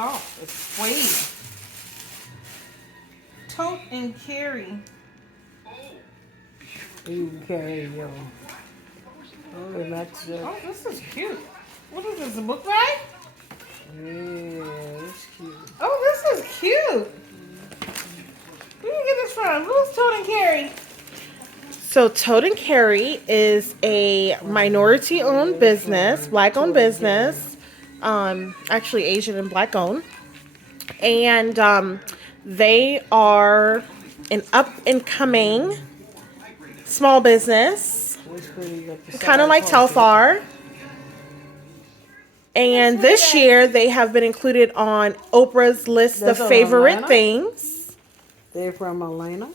soft. It's suede. Tote and Carry. You can carry your. Oh, it matches Oh, up. this is cute. What is this, a book bag? Yeah, it's cute. Oh, this is cute. Where did you get this from? Who's Tote and Carry? So Tote and Carry is a minority-owned business, black-owned business, actually Asian and black-owned, and they are an up-and-coming small business, kind of like Telfar. And this year they have been included on Oprah's list of favorite things. They're from Atlanta.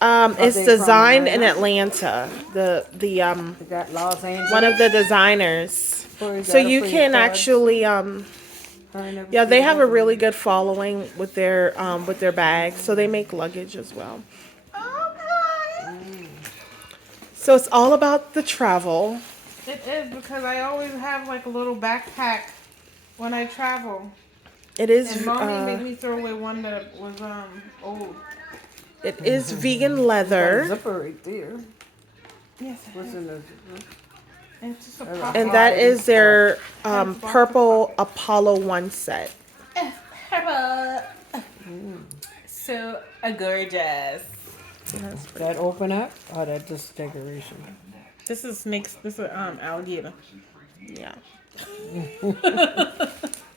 It's designed in Atlanta. They got Los Angeles. One of the designers. So you can actually yeah, they have a really good following with their bags. So they make luggage as well. So it's all about the travel. It is, because I always have like a little backpack when I travel. It is. And Mommy made me throw away one that was old. It is vegan leather. Zipper right there. Yes. What's in the zipper? And that is their purple Apollo 1 set. Purple. So gorgeous. That open up? Oh, that's just decoration. This is alligator. Yeah.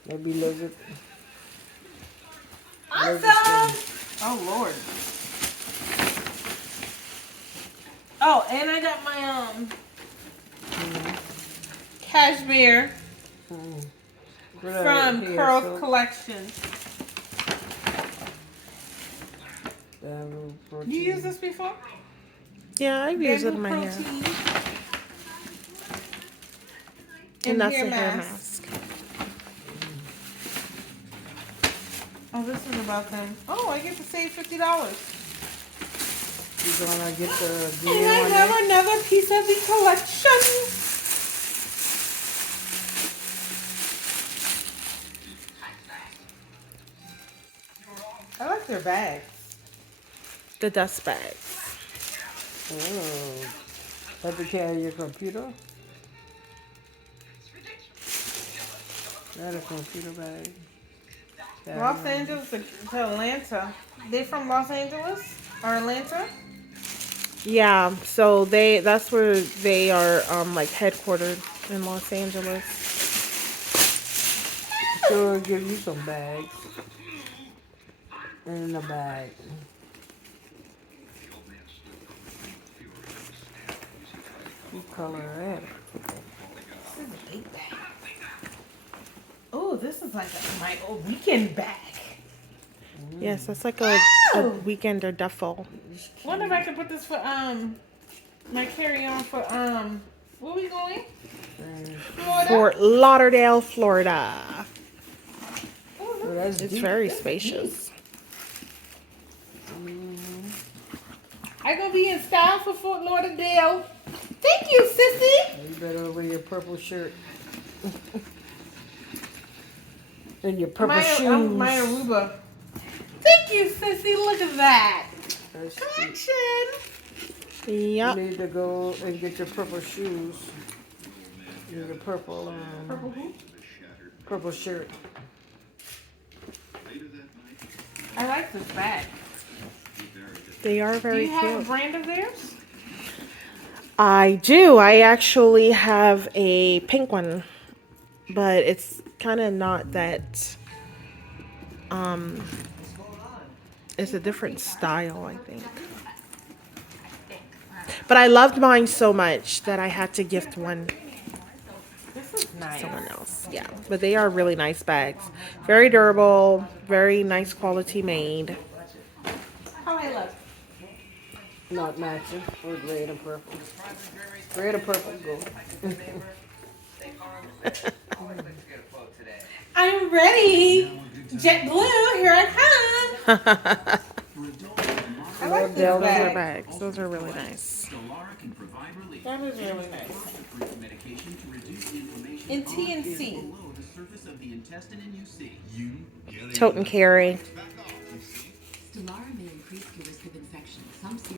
Maybe lizard. Awesome. Oh Lord. Oh, and I got my cashmere from Pearl's collection. You used this before? Yeah, I've used it in my hair. And that's a hair mask. Oh, this is about them. Oh, I get to save $50. You're gonna get the and I have another piece of the collection. I like their bags. The dust bags. Oh. Have to carry your computer? That a computer bag. Los Angeles to Atlanta. They from Los Angeles or Atlanta? Yeah, so that's where they are like headquartered in Los Angeles. Sure, give you some bags. In the bag. What color is that? This is a big bag. Oh, this is like my old weekend bag. Yes, that's like a weekender duffel. Wonder if I could put this for my carry-on for where we going? Florida? Fort Lauderdale, Florida. Oh, it's very spacious. I gonna be in style for Fort Lauderdale. Thank you, sissy. You better wear your purple shirt. And your purple shoes. My Aruba. Thank you, sissy. Look at that. Collection. Yep. You need to go and get your purple shoes. Your purple Purple who? Purple shirt. I like this bag. They are very cute. Do you have a brand of theirs? I do. I actually have a pink one, but it's kind of not that. It's a different style, I think. But I loved mine so much that I had to gift one to someone else. Yeah, but they are really nice bags. Very durable, very nice quality made. How I look? Not matching with red and purple. Red and purple go. I'm ready. Jet blue, here I come. I like these bags. Those are really nice. That is really nice. In TNC. Tote and Carry. Stelara may increase your risk of infection. Some